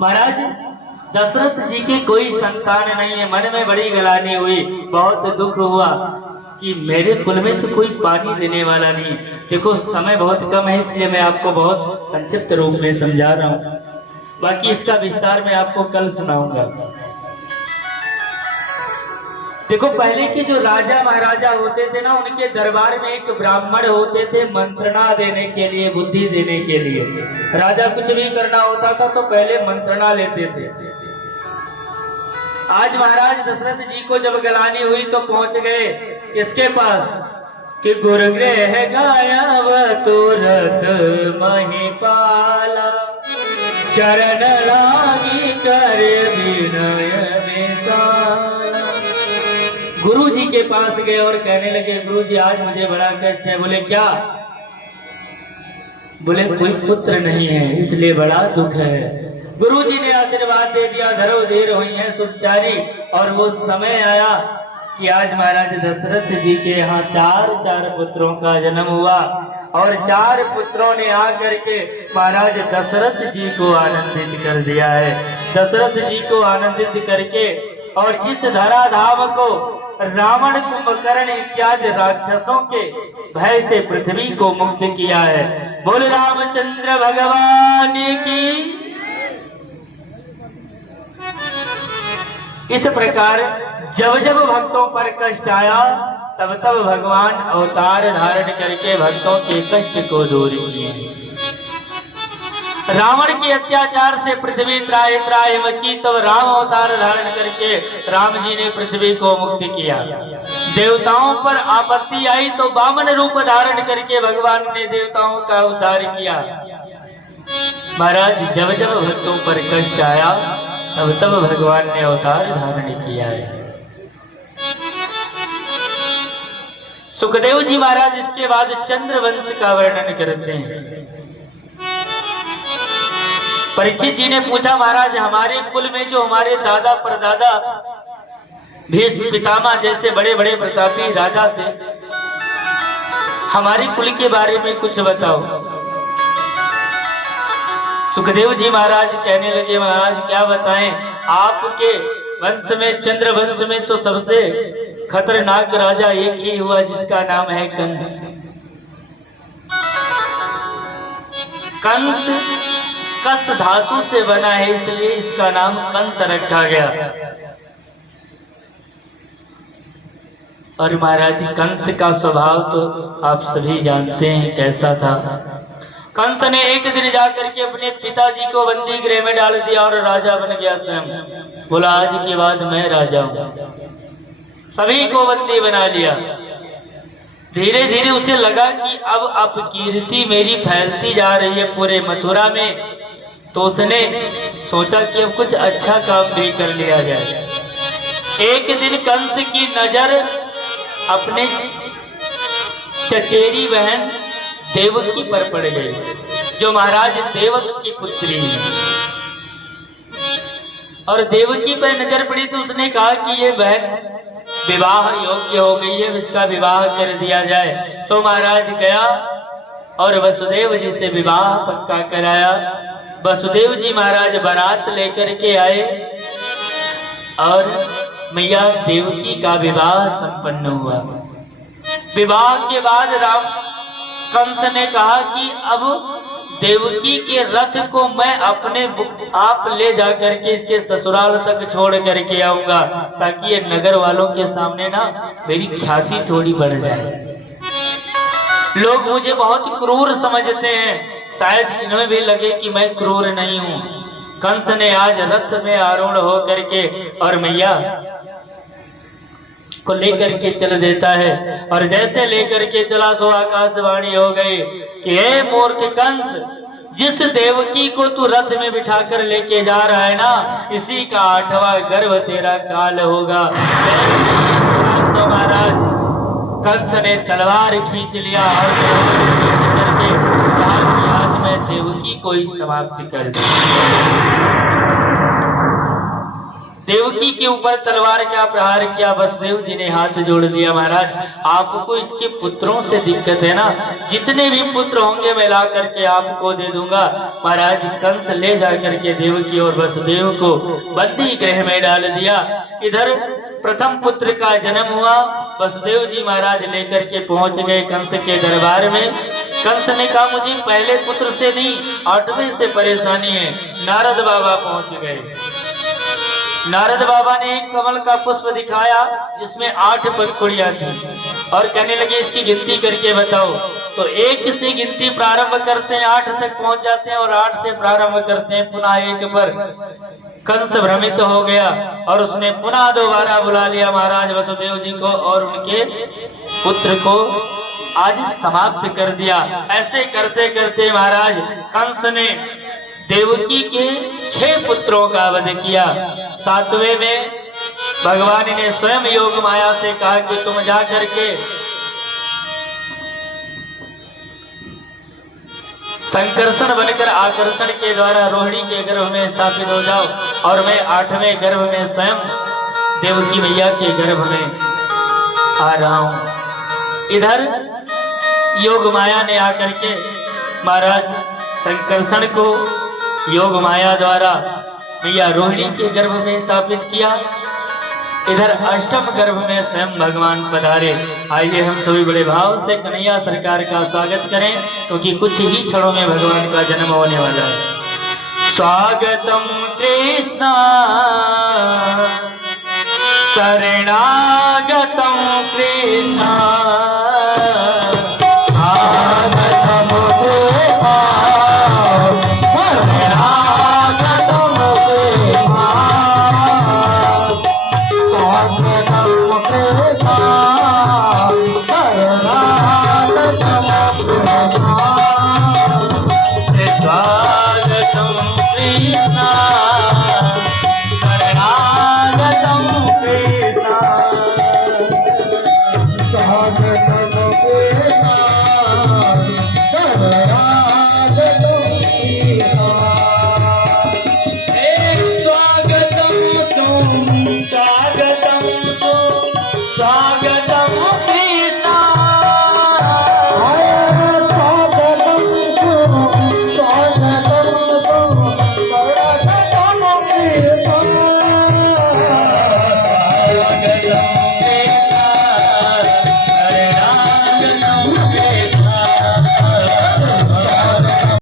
महाराज दशरथ जी के कोई संतान नहीं है। मन में बड़ी गलानी हुई, बहुत दुख हुआ कि मेरे कुल में तो कोई पानी देने वाला नहीं। देखो समय बहुत कम है, इसलिए मैं आपको बहुत संक्षिप्त रूप में समझा रहा हूँ, बाकी इसका विस्तार मैं आपको कल सुनाऊंगा। देखो पहले के जो राजा महाराजा होते थे ना, उनके दरबार में एक ब्राह्मण होते थे मंत्रणा देने के लिए, बुद्धि देने के लिए। राजा कुछ भी करना होता था तो पहले मंत्रणा लेते थे। आज महाराज दशरथ जी को जब गलानी हुई तो पहुंच गए इसके पास कि गुरुग्रह गायब तुरत महिपाला, चरण लागी कर विनय बेसाला। गुरु जी के पास गए और कहने लगे, गुरु जी आज मुझे बड़ा कष्ट है। बोले क्या? बोले कोई पुत्र नहीं है इसलिए बड़ा दुख है। गुरु जी ने आशीर्वाद दे दिया, धरो देर हुई है सुचारी, और वो समय आया कि आज महाराज दशरथ जी के यहाँ चार पुत्रों का जन्म हुआ, और 4 पुत्रों ने आकर के महाराज दशरथ जी को आनंदित कर दिया है। दशरथ जी को आनंदित करके और इस धराधाम को रावण, कुंभकर्ण इत्यादि राक्षसों के भय से पृथ्वी को मुक्त किया है। बोल रामचंद्र भगवान की। इस प्रकार जब जब भक्तों पर कष्ट आया तब तब भगवान अवतार धारण करके भक्तों के कष्ट को दूर किए। रावण के अत्याचार से पृथ्वी त्राहि त्राहि मची, तब राम अवतार धारण करके राम जी ने पृथ्वी को मुक्त किया। देवताओं पर आपत्ति आई तो वामन रूप धारण करके भगवान ने देवताओं का उद्धार किया। महाराज जब जब भक्तों पर कष्ट आया तब तब भगवान ने अवतार धारण किया है। सुखदेव जी महाराज इसके बाद चंद्रवंश का वर्णन करते हैं। परीक्षित जी ने पूछा, महाराज हमारे कुल में जो हमारे दादा परदादा भीष्म पितामह जैसे बड़े बड़े प्रतापी राजा थे, हमारे कुल के बारे में कुछ बताओ। सुखदेव जी महाराज कहने लगे, महाराज क्या बताएं, आपके वंश में, चंद्र वंश में तो सबसे खतरनाक राजा एक ही हुआ जिसका नाम है कंस। कंस कस धातु से बना है इसलिए इसका नाम कंस रखा गया। और महाराज कंस का स्वभाव तो आप सभी जानते हैं कैसा था। कंस ने एक दिन जाकर के अपने पिताजी को बंदी गृह में डाल दिया और राजा बन गया स्वयं। बोला आज के बाद मैं राजा हूं। सभी को बंदी बना लिया। धीरे धीरे उसे लगा कि अब अपकीर्ति मेरी फैलती जा रही है पूरे मथुरा में, तो उसने सोचा कि अब कुछ अच्छा काम भी कर लिया जाए। एक दिन कंस की नजर अपने चचेरी बहन देवकी पर पड़ गई, जो महाराज देवक की पुत्री है। और देवकी पर नजर पड़ी तो उसने कहा कि ये बहन विवाह योग्य हो गई है, इसका विवाह कर दिया जाए। तो महाराज गया और वसुदेव जी से विवाह पक्का कराया। वसुदेव जी महाराज बारात लेकर के आए और मैया देवकी का विवाह संपन्न हुआ। विवाह के बाद कंस ने कहा कि अब देवकी के रथ को मैं अपने आप ले जाकर के इसके ससुराल तक छोड़ करके आऊंगा, ताकि ये नगर वालों के सामने ना मेरी ख्याति थोड़ी बढ़ जाए। लोग मुझे बहुत क्रूर समझते हैं, शायद इन्हें भी लगे कि मैं क्रूर नहीं हूँ। कंस ने आज रथ में आरूढ़ हो करके और मैया को लेकर के चल देता है। और जैसे लेकर के चला तो आकाशवाणी हो गई कि हे मूर्ख कंस, जिस देवकी को तू रथ में बिठाकर लेके जा रहा है ना, इसी का 8वां गर्भ तेरा काल होगा। तो महाराज कंस ने तलवार खींच लिया और करके कहा कि आज मैं देवकी को ही समाप्त कर दूं। देवकी के ऊपर तलवार का प्रहार किया। वसुदेव जी ने हाथ जोड़ दिया, महाराज आपको इसके पुत्रों से दिक्कत है ना, जितने भी पुत्र होंगे मैं ला करके आपको दे दूंगा। महाराज कंस ले जा करके देवकी और वसुदेव को बंदी गृह में डाल दिया। इधर प्रथम पुत्र का जन्म हुआ। वसुदेव जी महाराज लेकर के पहुंच गए कंस के दरबार में। कंस ने कहा मुझे पहले पुत्र से नहीं 8वें से परेशानी है। नारद बाबा पहुंच गए। नारद बाबा ने एक कमल का पुष्प दिखाया जिसमें 8 पंखुड़ियां थी और कहने लगे इसकी गिनती करके बताओ। तो 1 से गिनती प्रारंभ करते हैं 8 तक पहुंच जाते हैं और 8 से प्रारंभ करते हैं पुनः 1 पर। कंस भ्रमित हो गया और उसने पुनः दोबारा बुला लिया महाराज वसुदेव जी को और उनके पुत्र को आज समाप्त कर दिया। ऐसे करते करते महाराज कंस ने देवकी के 6 पुत्रों का वध किया। 7वें में भगवान ने स्वयं योग माया से कहा कि तुम जा करके संकर्षण बनकर आकर्षण के द्वारा रोहिणी के गर्भ में स्थापित हो जाओ और मैं 8वें गर्भ में स्वयं देवकी मैया के गर्भ में आ रहा हूं। इधर योग माया ने आकर के महाराज संकर्षण को योग माया द्वारा मैया रोहिणी के गर्भ में स्थापित किया। इधर अष्टम गर्भ में स्वयं भगवान पधारे। आइए हम सभी बड़े भाव से कन्हैया सरकार का स्वागत करें क्योंकि कुछ ही क्षणों में भगवान का जन्म होने वाला है। स्वागतम कृष्ण शरणागतम कृष्ण स्वागतम कृष्ण